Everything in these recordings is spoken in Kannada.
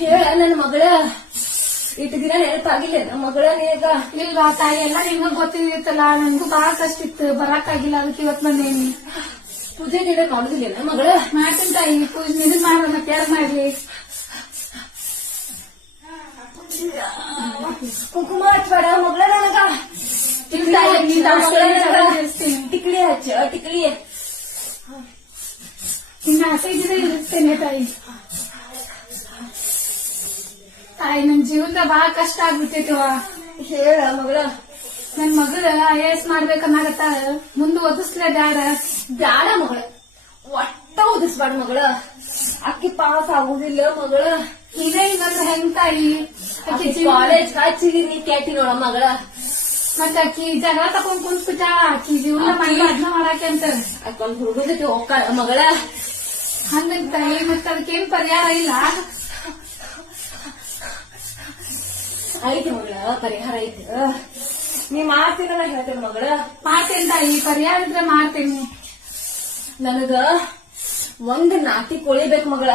ಹೇಳ ನನ್ನ ಮಗಳ ಇಟ್ಟು ದಿನ ನೆನಪಾಗಿಲ್ಲ ನಮ್ಮ ಮಗಳ ನೀಗ. ಇಲ್ಲ ತಾಯಿ ಎಲ್ಲ ನಿಮ್ಗ ಗೊತ್ತಿರ್ತಲ್ಲ, ನನ್ಗೂ ಬಾಳ ಕಷ್ಟ ಇತ್ತು, ಬರಾಕಾಗಿಲ್ಲ, ಅದಕ್ಕೆ ಇವತ್ ಬಂದೇನಿ. ಪೂಜೆ ಗಿಡ ಮಾಡುದಿಲ್ಲ ನನ್ನ ಮಗಳ? ಮಾಡ್ತೀನಿ ತಾಯಿ, ಪೂಜೆ ನಿನಗ್ ಮಾಡೋಣ, ಮತ್ತೆ ಯಾರು ಮಾಡ್ಲಿ? ಕುಂಕುಮ ಹಚ್ಬೇಡ ಮಗಳ ನನಗ. ಟಿಕ್ಲಿ ಹಚ್ಚ, ಟಿಕ್ಲಿ. ಇನ್ನ ಆಸೆ ಇದ್ರೆ ಇರ್ತೇನೆ ತಾಯಿ. ತಾಯಿ ನನ್ ಜೀವನದ ಬಾಳ ಕಷ್ಟ ಆಗ್ಬಿಟ್ಟೈತಿವ. ಹೇಳ ಮಗಳ. ನನ್ ಮಗಳ IAS ಮಾಡ್ಬೇಕನ್ನಾಗತ್ತ, ಮುಂದೆ ಓದಿಸ್ಲೇ ಬ್ಯಾಡ. ಬ್ಯಾಡ ಮಗಳ, ಒಟ್ಟ ಓದಿಸ್ಬೇಡ ಮಗಳ. ಅಕ್ಕಿ ಪಾಸ್ ಆಗುದಿಲ್ಲ ಮಗಳ. ಇದೇ ಹಿಂಗಂದ್ರೆ ಹೆಂಗ್ ತಾಯಿ? ಕಾಲೇಜ್ ಹಚ್ಚಿದಿ ನೀ ಕೇಟಿ ನೋಡ ಮಗಳ. ಮತ್ತ ಅಕ್ಕಿ ಜಗಳ ತಕೊಂಡ್ ಕುಂತ್ಬಿಟ್ಟಾಳ, ಅಕ್ಕಿ ಜೀವನ ಮಾಡಿ ಅದ್ನ ಮಾಡಾಕೆ ಅಂತ. ಅಕ್ಕೊಂದ್ ಹುಡುಗ ಜೊತೆ ಹೋಗ್ತಾಳ ಮಗಳ. ಹಂಗಂತ ತಾಯಿ, ಮತ್ತ ಅದಕ್ಕೇನ್ ಪರಿಹಾರ ಇಲ್ಲ? ಐತಿ ಮಗಳ, ಪರಿಹಾರ ಐತಿ. ನೀ ಮಾಡ್ತೀನ ಹೇಳ್ತೇನೆ ಮಗಳ. ಮಾಡ್ತೇನೆ ತಾಯಿ, ಪರಿಹಾರ ಇದ್ರೆ ಮಾಡ್ತೇನೆ. ನನಗ ಒಂದ್ ನಾಟಿ ಕೋಳಿ ಬೇಕು ಮಗಳ.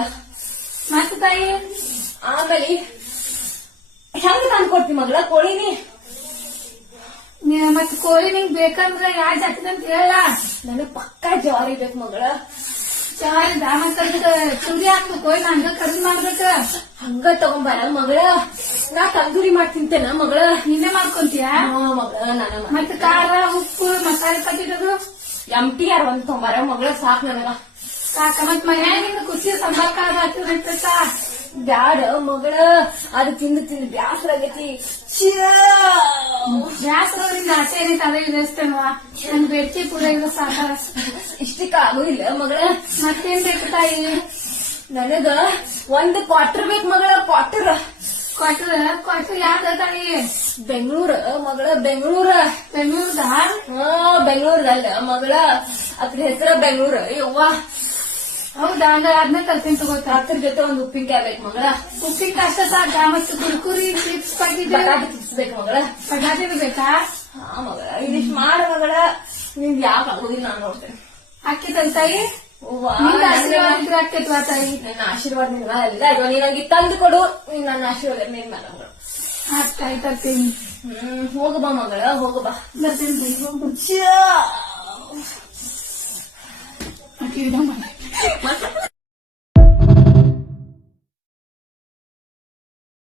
ಮತ್ತ ತಾಯಿ ಆಮೇಲೆ ಹೆಂಗ್ ತಂದ್ಕೊಡ್ತಿ ಮಗಳ ಕೋಳಿನಿ? ಮತ್ ಕೋಳಿ ನಿಂಗ್ ಬೇಕಂದ್ರ ಯಾವ ಜಾತಿದ ಅಂತ ಹೇಳ. ನನಗ್ ಪಕ್ಕಾ ಜವಾರಿ ಬೇಕು ಮಗಳ. ಜವಾರಿದ ಮತ್ತ ಚುರಿ ಹಾಕ್ಬೇಕು, ಹಂಗ ಕಡಿಮೆ ಮಾಡ್ಬೇಕ. ಹಂಗ ತಗೊಂಬರ ಮಗಳ. ನಾ ತಂದೂರಿ ಮಾಡಿ ತಿಂತೇನ ಮಗಳ? ನೀನೇ ಮಾಡ್ಕೊಂತೀಯ ಮಗಳ? ನಾನು ಮತ್ತ ಖಾರ ಉಪ್ಪು ಮಸಾಲೆ ಪಟ್ಟಿರೋದು MTR ಒಂದ್ ತೊಂಬಾರ ಮಗಳ, ಸಾಕ್ ನನಗ. ಸಾಕ ಮತ್ ಮನ್ಯಾಗಿಂದ ಖುಷಿ ಸಂಬಾರ ಖಾರ ಹಾಕಿರ್ತ. ಬ್ಯಾಡ ಮಗಳ, ಅದು ತಿಂದು ತಿಂದು ಬ್ಯಾಸರ ಆಗೈತಿ. ಬ್ಯಾಸರದಿಂದ ಆಸೆ ಏನೈತೆ ಅದೇ ವಿಧಿಸ್ತೇನವ. ನನ್ ಬೇಡಿಕೆ ಪೂರೈಸಿದ್ರೆ ಸಾಕ. ಇಷ್ಟಕ್ಕ ಆಗುದಿಲ್ಲ ಮಗಳ. ಮತ್ತೇನ್ ಬೇಕು ತಾಯಿ? ನನಗ ಒಂದ್ ಕ್ವಾರ್ಟರ್ ಬೇಕು ಮಗಳ. ಕ್ವಾಟ್ರ್ ಯಾವ್ದ ತಾಯಿ? ಬೆಂಗಳೂರ ಮಗಳ, ಬೆಂಗಳೂರ. ಬೆಂಗಳೂರದ? ಬೆಂಗಳೂರದಲ್ಲ ಮಗಳ, ಅದ್ರ ಹೆಸರ ಬೆಂಗಳೂರ. ಯವ್ವ ಹೌದಾ? ಅಂದ್ರೆ ಅದನ್ನ ಕಲ್ತೀನಿ ತಗೋತ. ಅದ್ರ ಜೊತೆ ಒಂದ್ ಉಪ್ಪಿನಕಾಯಿ ಬೇಕು ಮಗಳ. ಉಪ್ಪಿನ ಅಷ್ಟ ಸಾಕ? ಮತ್ತೆ ಕುರ್ಕುರಿ ಚಿಪ್ಸ್ ಪ್ಯಾಕೆಟ್ ಬಟಾಟೆ ಚಿಪ್ಸ್ ಬೇಕು ಮಗಳ. ಪಟಾಟಿ ಬೇಕಾ? ಹಾ ಮಗಳ, ಇದಿಷ್ಟು ಮಾಡ ಮಗಳ. ನೀವ್ ಯಾಕೆ ಆಗೋದಿಲ್ಲ ನಾನು ನೋಡ್ತೇನೆ. ಹಾಕಿತಲ್ ತಾಯಿ? ಆಶೀರ್ವಾದ ಇದ್ರೆ ಹಾಕೈತ್ವಾ ತಾಯಿ? ನನ್ನ ಆಶೀರ್ವಾದ ನಿನ್ ಮೇಲೆ ಇಲ್ಲ. ಇವಾಗ ನೀ ನಂಗೆ ತಂದು ಕೊಡು, ನೀನ್ ನನ್ನ ಆಶೀರ್ವಾದ ನಿನ್ ಮೇಲೆ ಮಗಳು. ತಾಯಿ ತರ್ತೀನಿ. ಹೋಗಬಾ ಮಗಳ, ಹೋಗಬಾ. ಬರ್ತೀನಿ ತಾಯಿ.